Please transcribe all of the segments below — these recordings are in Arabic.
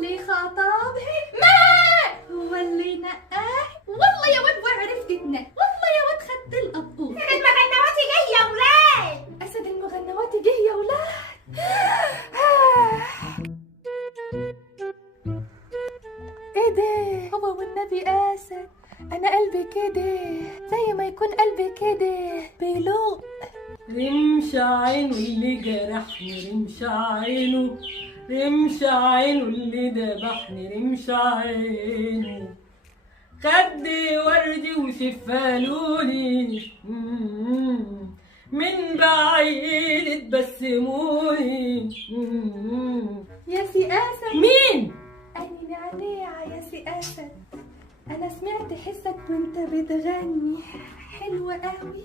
اللي خطبها ما هو اللي نقاه. والله يا ود وعرفت تنق، والله يا ود خدت القبقوب. أسد المغنوات جه يا ولاد. أسد المغنوات جه يا ولاد. ايه ده؟ هو والنبي أسد، أنا قلبي كده زي ما يكون قلبي كده بيلوق. رمش عينه اللي جرحني، رمش عينه، رمش عينه اللي ذبحني، رمش عينه خدي وردي وشفالوني من بعيد تبسموني. يا سي أسد. مين؟ أني نعناع يا سي أسد. أنا سمعت حسك وأنت بتغني حلوة قوي.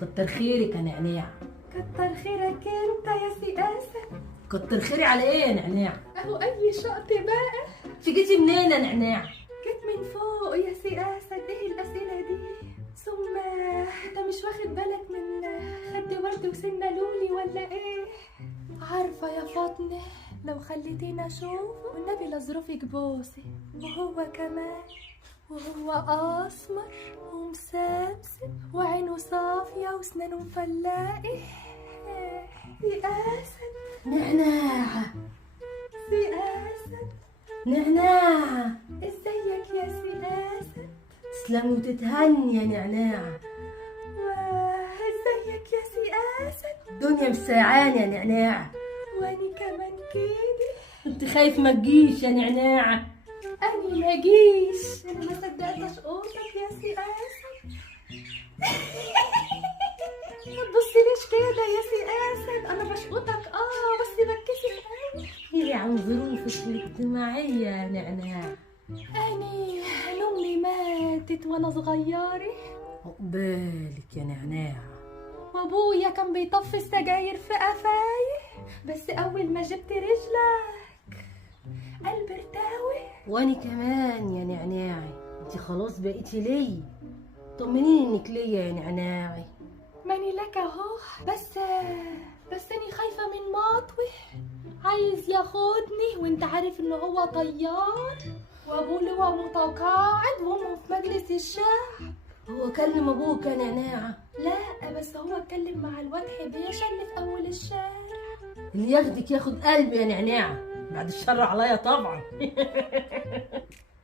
كتر خيرك يا نعناع. كتر خيرك أنت يا سي أسد. كتر خيري على ايه يا نعناع؟ أهو أي شقط بقى. جيتي منين يا نعناع؟ جيت من فوق يا سي أسد. إيه الأسئلة دي؟ ثم أنت مش واخد بالك من خد ورد وسنة لولي ولا إيه؟ عارفة يا فاطمة لو خليتيني أشوف والنبي لظروفك بوسي. وهو كمان وهو أسمر ومسمسم وعينه صافية وسنانه مفلاقة. سي أسد. نعناع. سي أسد. نعناع. ازيك يا سي أسد؟ تسلمي وتتهني يا نعناع. ازيك يا سي أسد؟ الدنيا مساعاني يا نعناع. واني كمان كده. انت خايف ما تجيش يا نعناع. اني ما جيش. انا ما صدقت اشقطك يا سي أسد. ما تبصليش كده يا سي أسد. انا بشقطك بس بتكسف قوي. ايه عن ظروفك الاجتماعية يا نعناع؟ اني امي ماتت وانا صغيره. عقبالك يا نعناع. وابويا كان بيطفي السجاير في قفاي، بس اول ما جبت رجلك قلبي ارتوي. واني كمان يا نعناعي. انت خلاص بقيتي لي. طمنيني انك ليا يا نعناعي. ماني لك اهو. بس اني خايفه من مطوي عايز ياخدني، وانت عارف ان هو طيار وابوه لواء متقاعد وامه في مجلس الشعب. هو كلم ابوك يا نعناع؟ لا بس هو اتكلم مع الواد حبيشه اللي في اول الشارع. اللي ياخدك ياخد قلبي يا نعناع، بعد الشر عليا طبعا.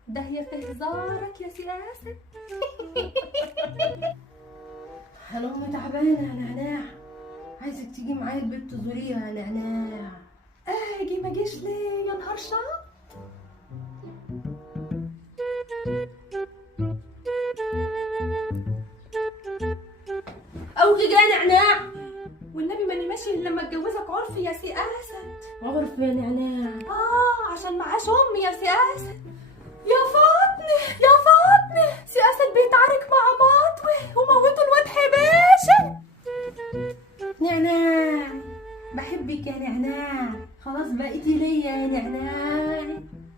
ده هي في هزارك يا سي أسد. انا امي تعبانه يا نعناع، عايزك تيجي معايا البيت تزوريها يا نعناع. اجي ما جيش ليه يا نهار شط. اوغي يا نعناع. والنبي ماني ماشي الا لما اتجوزك عرفي يا سي أسد. عرف يا نعناع. عشان معاش امي يا سي أسد. يا فاطمه يا فاطمه، سي أسد بيتعارك مع مطوي وموتوا الواد حباشه. نعناع بحبك يا نعناع، خلاص بقيتي ليا يا نعناع.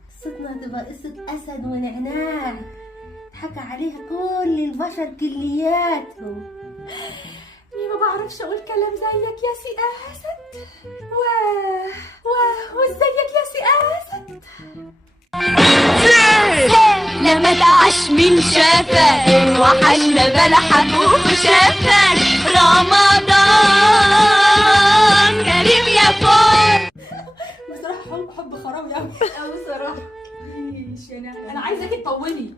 قصتنا هتبقى قصة أسد ونعناع، حكى عليها كل البشر كلياتهم. اني ما بعرفش اقول كلام زيك يا سي أسد. وازيك يا سي أسد؟ لما تعش من شافك وحل بلحك وشافك رمضان كريم يا فوق. بصراحة حب خرابي أوي بصراحة. مفيش يعني أنا عايزاكي تطولي.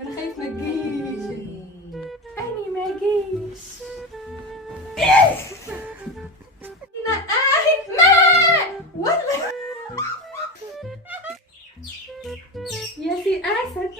أنا خايف ما تجيش. أني ما جيش. نقاهي ما والله يا سي أسد.